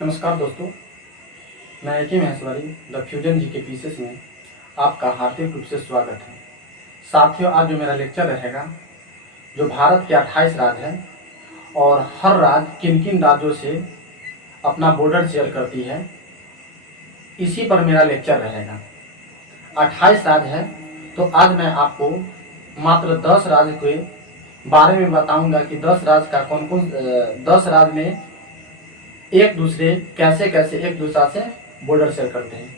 नमस्कार दोस्तों, मैं एके महेश्वरी द फ्यूजन जी के पीसेस में आपका हार्दिक रूप से स्वागत है। साथियों, आज जो मेरा लेक्चर रहेगा, जो भारत के 28 राज्य हैं और हर राज्य किन किन राज्यों से अपना बॉर्डर शेयर करती है, इसी पर मेरा लेक्चर रहेगा। 28 राज्य है, तो आज मैं आपको मात्र 10 राज्य के बारे में बताऊंगा कि 10 राज्य का कौन कौन 10 राज्य में एक दूसरे कैसे कैसे एक दूसरा से बॉर्डर शेयर करते हैं।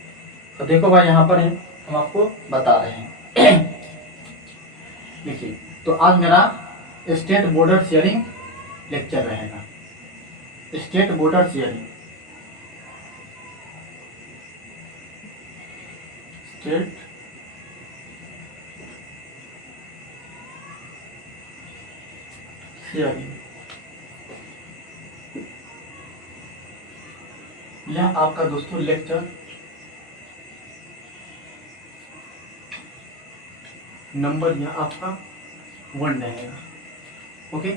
तो देखो भाई, यहाँ पर हम आपको बता रहे हैं। देखिए, तो आज मेरा स्टेट बॉर्डर शेयरिंग लेक्चर रहेगा। State border sharing, state sharing, यह आपका दोस्तों लेक्चर नंबर यह आपका 1 रहेगा। ओके,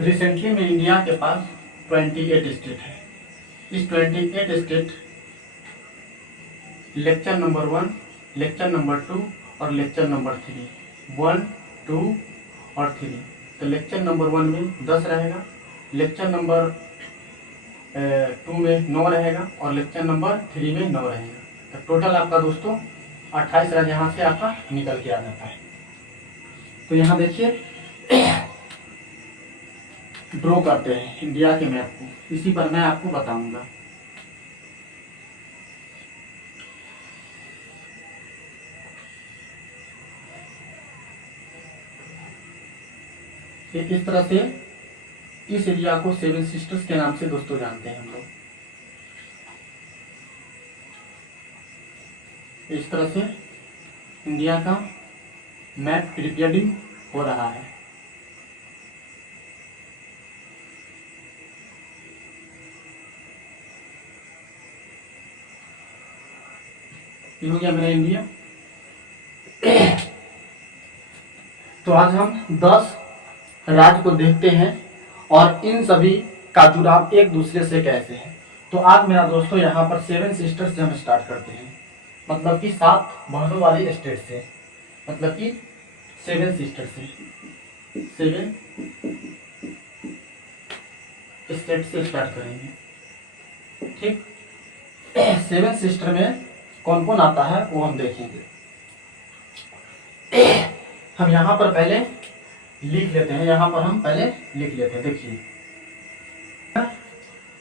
रिसेंटली में इंडिया के पास 28 स्टेट है। इस 28 state lecture number 1, lecture number 2 और लेक्चर नंबर 3, 1, 2 और 3। तो लेक्चर नंबर 1 में 10 रहेगा, लेक्चर नंबर 2 में 9 रहेगा और लेक्चर नंबर 3 में 9 रहेगा। तो टोटल आपका दोस्तों 28 राज्य यहाँ से आपका निकल के आ जाता है। तो यहाँ देखिए, ड्रॉ करते हैं इंडिया के मैप को, इसी पर मैं आपको बताऊंगा। इस तरह से इस एरिया को 7 सिस्टर्स के नाम से दोस्तों जानते हैं हम लोग। इस तरह से इंडिया का मैप प्रिपेयरिंग हो रहा है। ये हो गया मेरा इंडिया। तो आज हम 10 राज्य को देखते हैं और इन सभी का जुड़ाव एक दूसरे से कैसे है। तो आज मेरा दोस्तों यहाँ पर 7 सिस्टर्स से हम स्टार्ट करते हैं, मतलब कि 7 बहनों वाली स्टेट से, मतलब कि 7 सिस्टर से, 7 स्टेट से स्टार्ट करेंगे। ठीक, 7 सिस्टर में कौन कौन आता है वो हम देखेंगे। हम यहाँ पर पहले लिख लेते हैं, यहाँ पर हम पहले लिख लेते हैं। देखिए,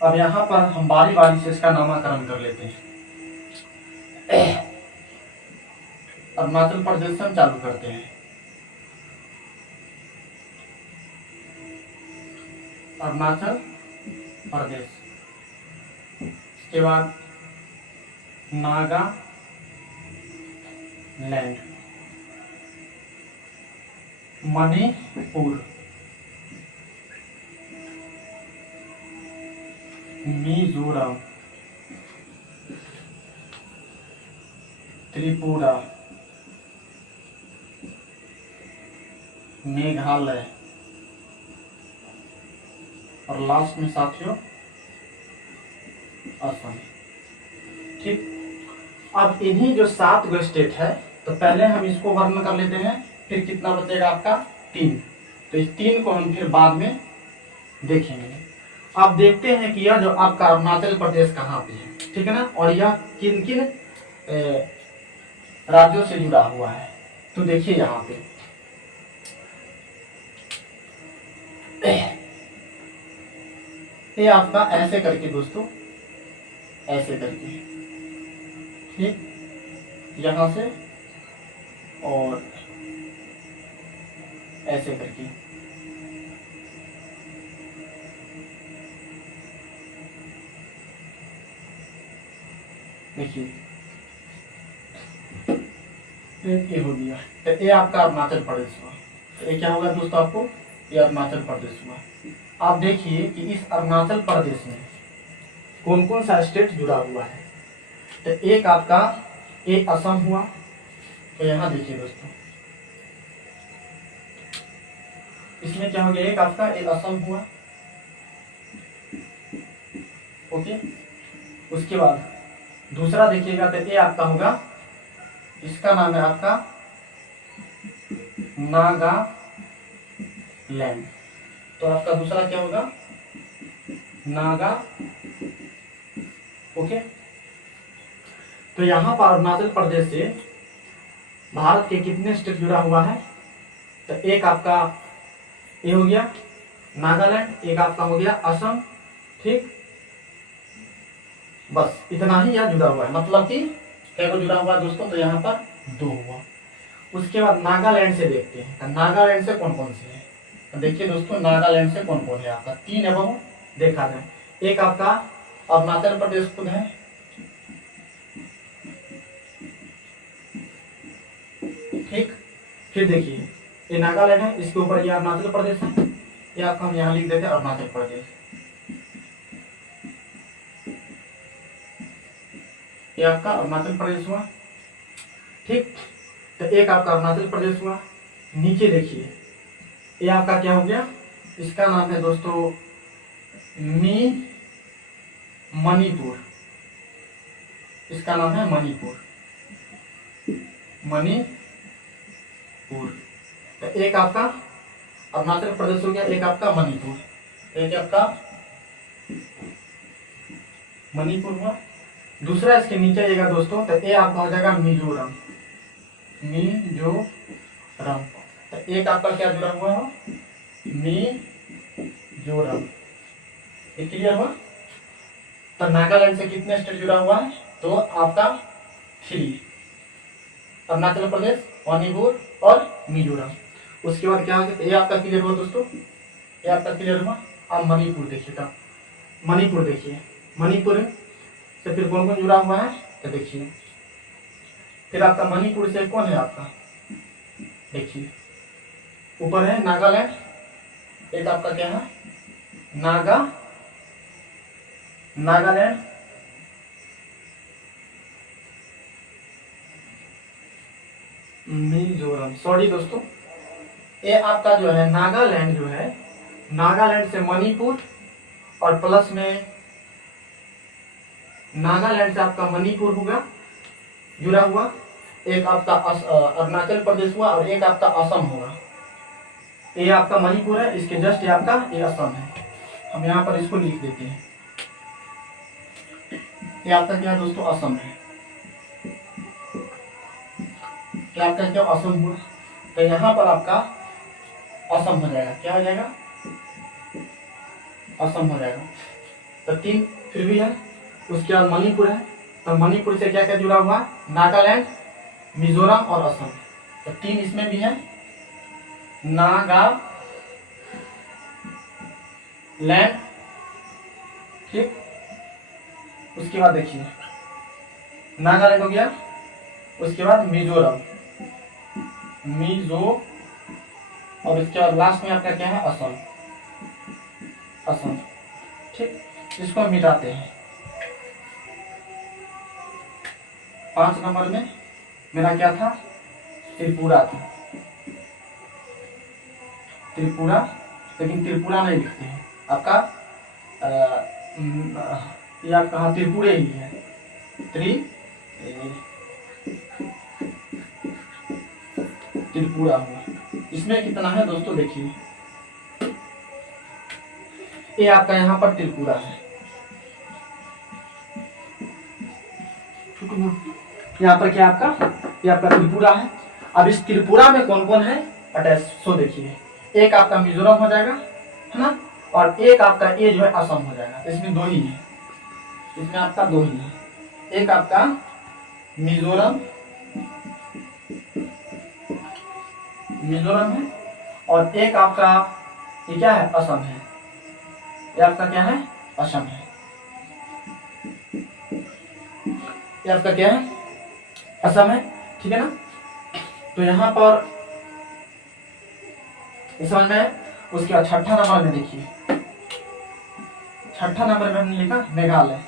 अब यहाँ पर हम बारी बारी से इसका नामकरण कर लेते हैं। अरुणाचल प्रदेश से हम चालू करते हैं। अरुणाचल प्रदेश, इसके बाद नागालैंड, मणिपुर, मिजोरम, त्रिपुरा, मेघालय और लास्ट में साथियों असम। ठीक, अब इन्हीं जो 7 गो स्टेट है, तो पहले हम इसको वर्णन कर लेते हैं, फिर कितना बचेगा आपका 3। तो इस 3 को हम फिर बाद में देखेंगे। अब देखते हैं कि यह जो आपका अरुणाचल प्रदेश कहाँ पे है, ठीक है ना, और यह किन किन राज्यों से जुड़ा हुआ है। तो देखिए यहाँ पे ये आपका ऐसे करके दोस्तों, ऐसे करके, ठीक, यहां से और ऐसे करके। देखिए, ये हो गया। तो ये आपका अरुणाचल प्रदेश हुआ। तो ये क्या होगा दोस्तों आपको, ये अरुणाचल प्रदेश हुआ। आप देखिए कि इस अरुणाचल प्रदेश में कौन कौन सा स्टेट जुड़ा हुआ है। तो एक आपका एक असम हुआ। तो यहाँ देखिए दोस्तों, इसमें क्या हो गया, एक आपका एक असम हुआ, ओके। उसके बाद दूसरा देखिएगा तो ये आपका होगा, इसका नाम है आपका नागालैंड। तो आपका दूसरा क्या होगा, नागा। ओके। तो यहाँ पर अरुणाचल प्रदेश से भारत के कितने स्टेट जुड़ा हुआ है, तो एक आपका ये हो गया नागालैंड, एक आपका हो गया असम, ठीक। बस इतना ही यहाँ जुड़ा हुआ है, मतलब कि क्या जुड़ा हुआ है दोस्तों, तो यहाँ पर 2 हुआ। उसके बाद नागालैंड से देखते हैं, तो नागालैंड से कौन कौन से है, तो देखिए दोस्तों नागालैंड से कौन कौन है आपका, 3 एवं देखा जाए। एक आपका अरुणाचल प्रदेश खुद है, ठीक। फिर देखिए ये नागालैंड है, इसके ऊपर ये अरुणाचल प्रदेश है, ये आपका हम यहाँ लिख देते हैं अरुणाचल प्रदेश। ये आपका अरुणाचल प्रदेश हुआ, ठीक। तो एक आपका अरुणाचल प्रदेश हुआ। नीचे देखिए ये आपका क्या हो गया, इसका नाम है दोस्तों मणिपुर। इसका नाम है मणिपुर। तो एक आपका अरुणाचल प्रदेश हो गया, एक आपका मणिपुर, एक आपका मणिपुर हुआ। दूसरा इसके नीचे आएगा दोस्तों, तो ये आपका हो जाएगा मिजोरम। तो एक आपका क्या जुड़ा हुआ है, मिजोरम। ये क्लियर हुआ। तो नागालैंड से कितने स्टेट जुड़ा हुआ है, तो आपका 3, अरुणाचल प्रदेश, मणिपुर और मिजोरम। उसके बाद क्या होगा, ये आपका क्लियर हुआ दोस्तों, ये आपका क्लियर हुआ। अब मणिपुर देखिएगा, मणिपुर देखिए, मणिपुर से फिर कौन कौन जुड़ा हुआ है, तो देखिए फिर आपका मणिपुर से कौन है आपका, देखिए ऊपर है नागालैंड, एक आपका क्या है नागालैंड, मिजोरम, सॉरी दोस्तों, ये आपका जो है नागालैंड जो है, नागालैंड से मणिपुर और प्लस में नागालैंड से आपका मणिपुर होगा जुड़ा हुआ, एक आपका अरुणाचल प्रदेश हुआ और एक आपका असम होगा। ये आपका मणिपुर है, इसके जस्ट ये आपका ये असम है। हम यहाँ पर इसको लिख देते हैं, ये आपका क्या दोस्तों असम है। ये आपका क्या असम हुआ, तो यहाँ पर आपका असम हो जाएगा, क्या हो जाएगा, असम हो जाएगा। तो 3 फिर भी है। उसके बाद मणिपुर है, तो मणिपुर से क्या क्या जुड़ा हुआ, नागालैंड, मिजोरम और असम। तो 3 इसमें भी है, नागालैंड, ठीक। उसके बाद देखिए नागालैंड हो गया, उसके बाद मिजोरम, और उसके बाद लास्ट में आपका क्या है, असम, ठीक। इसको हम मिटाते हैं। 5 नंबर में मेरा क्या था, त्रिपुरा था, त्रिपुरा, लेकिन त्रिपुरा नहीं लिखते हैं आपका, ये आपका हाँ त्रिपुरे ही है, त्रिपुरा हुआ। इसमें कितना है दोस्तों, देखिए ये आपका यहाँ पर त्रिपुरा है, यहाँ पर क्या आपका, ये आपका त्रिपुरा है। अब इस त्रिपुरा में कौन कौन है अटैच, सो देखिए एक आपका मिजोरम हो जाएगा, है ना, और एक आपका ये जो है असम हो जाएगा। इसमें 2 ही है, इसमें आपका 2 ही है, एक आपका मिजोरम है और एक आपका ये क्या है, असम है। ये आपका क्या है, असम है। ये आपका क्या है, असम है, ठीक है ना। तो यहाँ पर इस समझ में। उसके बाद 6ठा नंबर में देखिए, 6ठा नंबर में हमने लिखा मेघालय,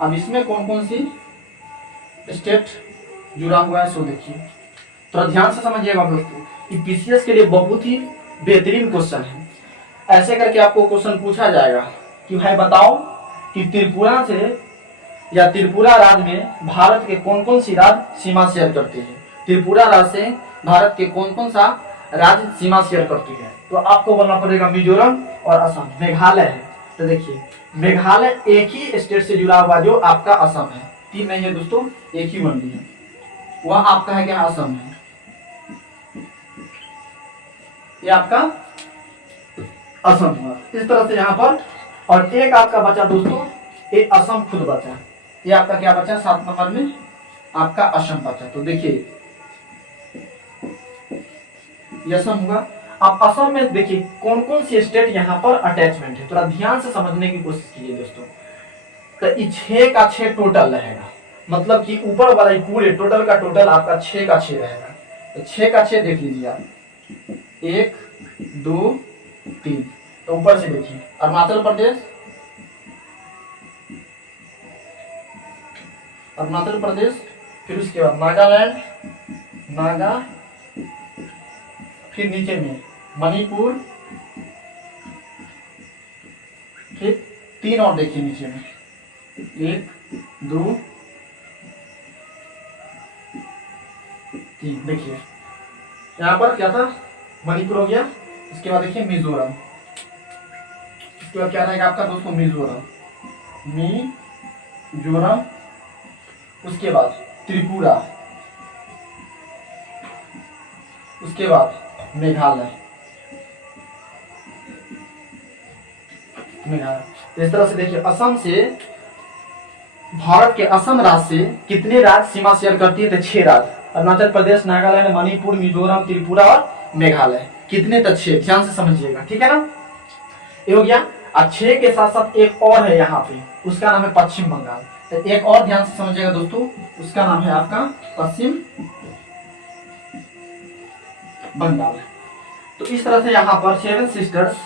अब इसमें कौन कौन सी स्टेट जुड़ा हुआ है सो देखिए, तो ध्यान से समझिएगा दोस्तों, पीसीएस के लिए बहुत ही बेहतरीन क्वेश्चन है। ऐसे करके आपको क्वेश्चन पूछा जाएगा कि भाई बताओ कि त्रिपुरा से या त्रिपुरा राज्य में भारत के कौन कौन सी राज्य सीमा शेयर करती है। त्रिपुरा राज्य से भारत के कौन कौन सा राज्य सीमा शेयर करती है। तो आपको बोलना पड़ेगा मिजोरम और असम। मेघालय है तो देखिए मेघालय एक ही स्टेट से जुड़ा हुआ जो आपका असम है। तीन नहीं है दोस्तों, एक ही मंडी है, वह आपका है क्या असम है। ये आपका असम हुआ इस तरह से यहाँ पर। और एक आपका बचा दोस्तों ये असम खुद बचा, ये आपका क्या बचा 7 नंबर में आपका असम बचा। तो देखिए ये असम हुआ। अब असम में देखिए कौन कौन सी स्टेट यहाँ पर अटैचमेंट है, थोड़ा ध्यान से समझने की कोशिश कीजिए दोस्तों। तो ये 6 का 6 टोटल रहेगा, मतलब कि ऊपर वाला पूरे टोटल का टोटल आपका 6 का 6 रहेगा। तो 6 का 6 देख लीजिए आप, 1 2 3। तो ऊपर से देखिए अरुणाचल प्रदेश, अरुणाचल प्रदेश, फिर उसके बाद नागालैंड, नागा, फिर नीचे में मणिपुर, फिर 3 और देखिए नीचे में 1 2 3। देखिए यहाँ पर क्या था, मणिपुर हो गया। इसके बाद देखिए मिजोरम, इसके बाद क्या रहेगा आपका दोस्तों मिजोरम, मिजोरम। उसके बाद त्रिपुरा, उसके बाद मेघालय, मेघालय। इस तरह से देखिए असम से, भारत के असम राज्य से कितने राज्य सीमा शेयर करती है, तो 6 राज्य, अरुणाचल प्रदेश, नागालैंड, मणिपुर, मिजोरम, त्रिपुरा और मेघालय। कितने तो 6, ध्यान से समझिएगा, ठीक है ना। ये हो गया। अब 6 के साथ साथ एक और है यहाँ पे, उसका नाम है पश्चिम बंगाल। तो एक और ध्यान से समझिएगा दोस्तों, उसका नाम है आपका पश्चिम बंगाल। तो इस तरह से यहाँ पर 7 सिस्टर्स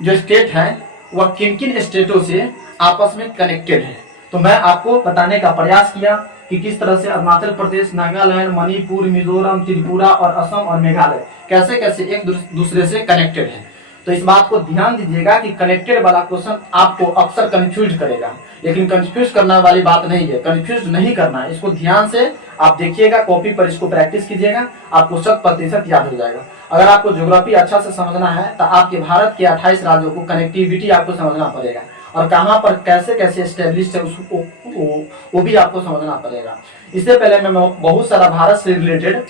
जो स्टेट है वह किन किन स्टेटों से आपस में कनेक्टेड है। तो मैं आपको बताने का प्रयास किया कि किस तरह से अरुणाचल प्रदेश, नागालैंड, मणिपुर, मिजोरम, त्रिपुरा और असम और मेघालय कैसे कैसे एक दूसरे से कनेक्टेड है। तो इस बात को ध्यान दीजिएगा कि कनेक्टेड वाला क्वेश्चन आपको अक्सर कंफ्यूज करेगा, लेकिन कंफ्यूज करने वाली बात नहीं है, कंफ्यूज नहीं करना है। इसको ध्यान से आप देखिएगा, कॉपी पर इसको प्रैक्टिस कीजिएगा, आपको 100% याद हो जाएगा। अगर आपको ज्योग्राफी अच्छा से समझना है तो आपके भारत के 28 राज्यों को कनेक्टिविटी आपको समझना पड़ेगा, और कहाँ पर कैसे कैसे एस्टेब्लिश है उसको वो भी आपको समझना पड़ेगा। इससे पहले मैं बहुत सारा भारत से रिलेटेड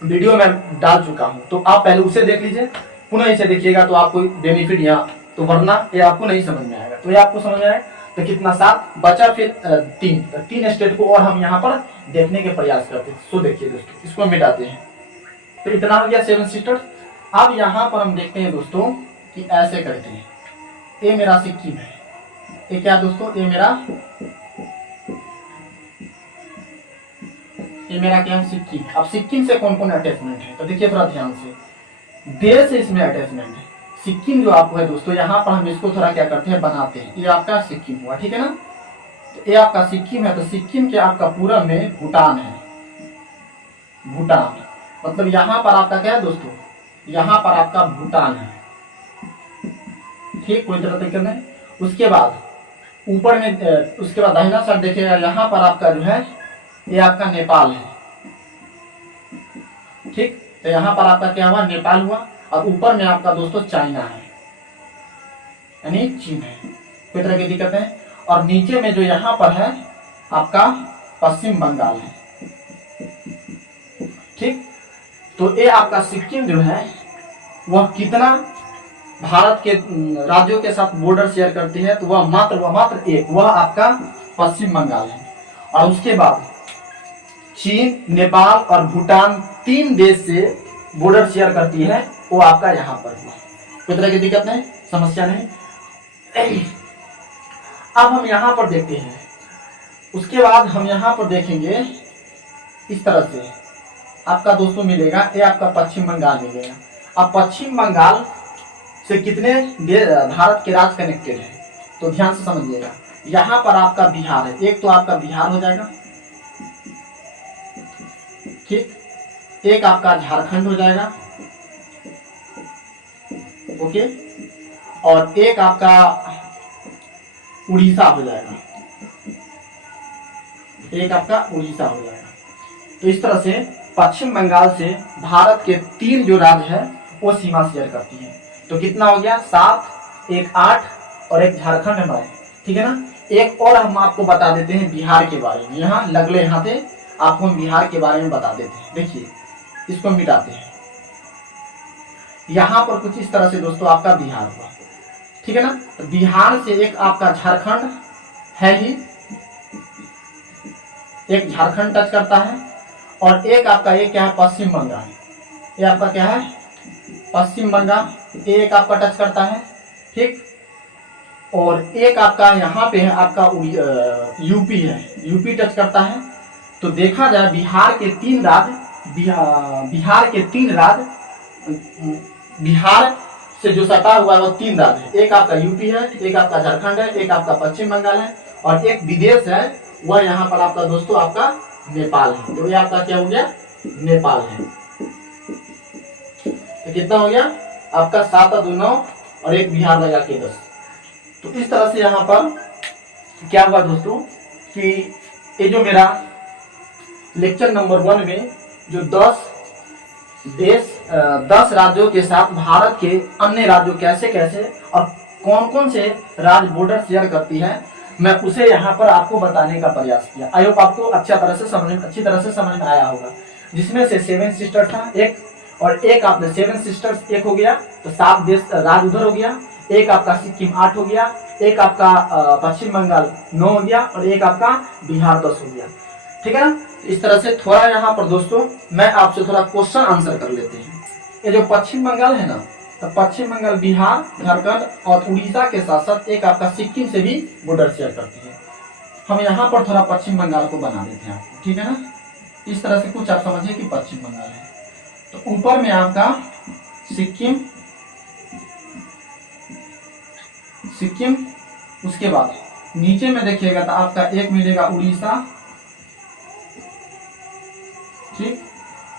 वीडियो में डाल चुका हूँ, तो आप पहले उसे देख लीजिए, पुनः इसे देखिएगा तो आपको बेनिफिट यहाँ, तो वरना ये आपको नहीं समझ में आएगा। तो ये आपको समझ में आएगा। तो कितना 7 बचा, फिर 3 स्टेट को और हम यहाँ पर देखने के प्रयास करते हैं। सो देखिए दोस्तों, इसको मिटाते हैं। तो इतना हो गया 7 सिस्टर्स। अब यहाँ पर हम देखते हैं दोस्तों कि ऐसे करते हैं। ये मेरा सिक्किम है, ये क्या दोस्तों, ये मेरा क्या है सिक्किम। अब सिक्किम से कौन कौन अटैचमेंट है, तो देखिए थोड़ा ध्यान से, देश से इसमें अटैचमेंट है। सिक्किम जो आपको है दोस्तों, यहाँ पर हम इसको थोड़ा क्या करते हैं, बनाते हैं। ये आपका सिक्किम हुआ, ठीक है ना। तो ये आपका सिक्किम है। तो सिक्किम के आपका पूरब में भूटान है, भूटान मतलब यहाँ पर आपका क्या है दोस्तों, यहाँ पर आपका भूटान है, ठीक, कोई तरह तरीके में। उसके बाद ऊपर में उसके बाद दाहिना साइड देखिएगा, यहाँ पर आपका जो है ये आपका नेपाल है, ठीक। तो यहाँ पर आपका क्या हुआ, नेपाल हुआ। और ऊपर में आपका दोस्तों चाइना है, यानी चीन है, कोई तरह की दिक्कत है। और नीचे में जो यहाँ पर है आपका पश्चिम बंगाल है, ठीक। तो ये आपका सिक्किम जो है वह कितना भारत के राज्यों के साथ बॉर्डर शेयर करती है, तो वह मात्र एक, वह आपका पश्चिम बंगाल है। और उसके बाद चीन, नेपाल और भूटान 3 देश से बॉर्डर शेयर करती है, वो आपका यहाँ पर हुआ। कोई तरह की दिक्कत नहीं, समस्या नहीं। अब हम यहाँ पर देखते हैं, उसके बाद हम यहाँ पर देखेंगे इस तरह से आपका दोस्तों मिलेगा, ये आपका पश्चिम बंगाल मिलेगा। अब पश्चिम बंगाल से कितने भारत के राज्य कनेक्टेड है, तो ध्यान से समझिएगा। यहाँ पर आपका बिहार है, एक तो आपका बिहार हो जाएगा, ठीक। एक आपका झारखंड हो जाएगा, ओके, और एक आपका उड़ीसा हो जाएगा, एक आपका उड़ीसा हो जाएगा। तो इस तरह से पश्चिम बंगाल से भारत के 3 जो राज्य है वो सीमा शेयर करती है। तो कितना हो गया, 7, एक 8 और एक झारखंड 9, ठीक है ना। एक और हम आपको बता देते हैं बिहार के बारे में, यहाँ लगले यहाँ थे आपको हम बिहार के बारे में बता देते हैं। देखिए इसको मिटाते हैं, यहाँ पर कुछ इस तरह से दोस्तों आपका बिहार हुआ, ठीक है ना। तो बिहार से एक आपका झारखंड है ही, एक झारखंड टच करता है, और एक आपका ये क्या है, पश्चिम बंगाल, ये आपका क्या है, पश्चिम बंगाल, एक आपका टच करता है, ठीक। और एक आपका यहाँ पे है आपका यूपी है, यूपी टच करता है। तो देखा जाए बिहार के 3 राज्य, बिहार के 3 राज्य, बिहार से जो सटा हुआ है वो 3 राज्य है, एक आपका यूपी है, एक आपका झारखंड है, एक आपका पश्चिम बंगाल है, और एक विदेश है वह यहाँ पर आपका दोस्तों आपका नेपाल है। तो ये आपका क्या हो गया, नेपाल है। तो कितना हो गया आपका, 7 और 2 9 और एक बिहार लगा के 10। तो इस तरह से यहाँ पर क्या हुआ दोस्तों कि ये जो मेरा लेक्चर नंबर 1 में जो 10 राज्यों के साथ भारत के अन्य राज्यों कैसे कैसे और कौन कौन से राज्य बॉर्डर शेयर करती है, मैं उसे यहाँ पर आपको बताने का प्रयास किया। आई होप आपको अच्छी तरह से समझ में आया होगा। जिसमें से 7 सिस्टर था एक, और एक आपने 7 सिस्टर्स एक हो गया, तो 7 देश राज्य उधर हो गया, एक आपका सिक्किम 8 हो गया, एक आपका पश्चिम बंगाल 9 हो गया, और एक आपका बिहार 10 हो गया, ठीक है ना। इस तरह से थोड़ा यहाँ पर दोस्तों मैं आपसे थोड़ा क्वेश्चन आंसर कर लेते हैं। ये जो पश्चिम बंगाल है ना, तो पश्चिम बंगाल बिहार, झारखंड और उड़ीसा के साथ साथ एक आपका सिक्किम से भी बॉर्डर शेयर करती है। हम यहाँ पर थोड़ा पश्चिम बंगाल को बना देते हैं आपको, ठीक है ना। इस तरह से कुछ आप समझिए कि पश्चिम बंगाल है। तो ऊपर में आपका सिक्किम, उसके बाद नीचे में देखिएगा तो आपका एक मिलेगा उड़ीसा, ठीक।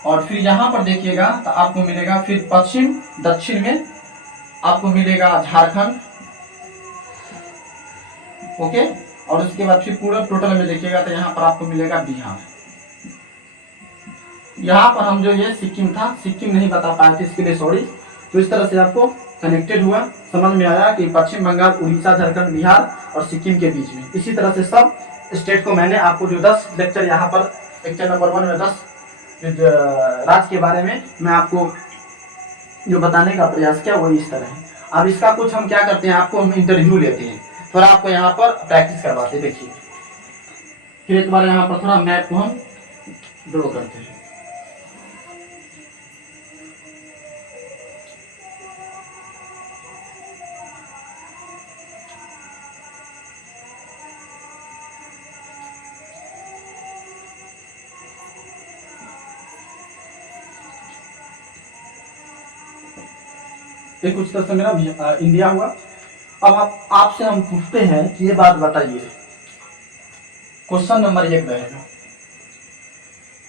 और फिर यहाँ पर देखिएगा तो आपको मिलेगा फिर पश्चिम दक्षिण में आपको मिलेगा झारखंड, ओके। और उसके बाद फिर पूरा टोटल में देखिएगा तो यहाँ पर आपको मिलेगा बिहार। यहाँ पर हम जो ये सिक्किम था, सिक्किम नहीं बता पाए थे, इसके लिए सॉरी। तो इस तरह से आपको कनेक्टेड हुआ, समझ में आया कि पश्चिम बंगाल, उड़ीसा, झारखंड, बिहार और सिक्किम के बीच में। इसी तरह से सब स्टेट को मैंने आपको जो 10 लेक्चर यहाँ पर लेक्चर नंबर 1 में 10 राज्य के बारे में मैं आपको जो बताने का प्रयास किया वही इस तरह है। अब इसका कुछ हम क्या करते हैं, आपको हम इंटरव्यू लेते हैं, थोड़ा आपको यहाँ पर प्रैक्टिस करवाते हैं। देखिए फिर एक बार यहाँ पर थोड़ा मैप को हम ड्रॉ करते हैं। ये कुछ तरह से मेरा इंडिया हुआ। अब आपसे हम पूछते हैं कि ये बात बताइए, क्वेश्चन नंबर 1 रहेगा,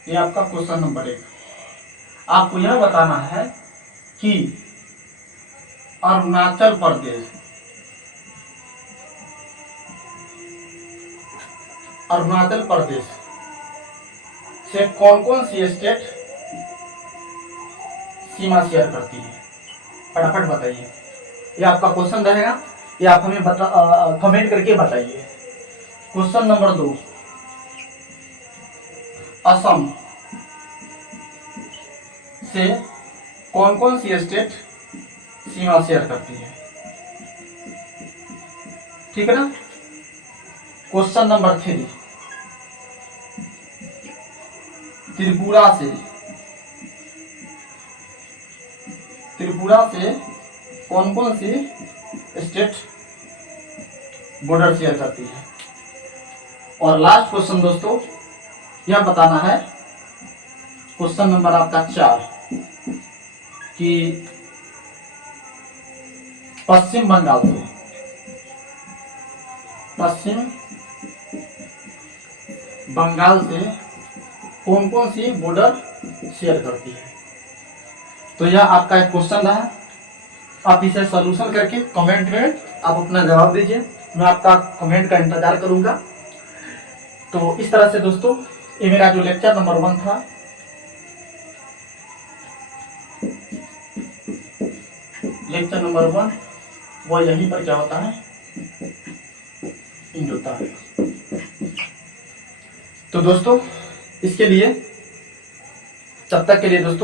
ये आपका क्वेश्चन नंबर 1। आपको यह बताना है कि अरुणाचल प्रदेश से कौन कौन सी स्टेट सीमा शेयर करती है, फटाफट बताइए। ये आपका क्वेश्चन रहेगा, ये आप हमें कमेंट करके बताइए। क्वेश्चन नंबर 2, असम से कौन कौन सी स्टेट सीमा शेयर करती है, ठीक है ना। क्वेश्चन नंबर 3, त्रिपुरा से कौन कौन सी स्टेट बॉर्डर शेयर करती है। और लास्ट क्वेश्चन दोस्तों यह बताना है, क्वेश्चन नंबर आपका 4, कि पश्चिम बंगाल से कौन कौन सी बॉर्डर शेयर करती है। तो यह आपका एक क्वेश्चन रहा। आप इसे सॉल्यूशन करके कमेंट में आप अपना जवाब दीजिए, मैं आपका कमेंट का इंतजार करूंगा। तो इस तरह से दोस्तों ये मेरा जो लेक्चर नंबर 1 था, लेक्चर नंबर 1 वो यहीं पर क्या होता है, इंड होता है। तो दोस्तों इसके लिए तब तक के लिए दोस्तों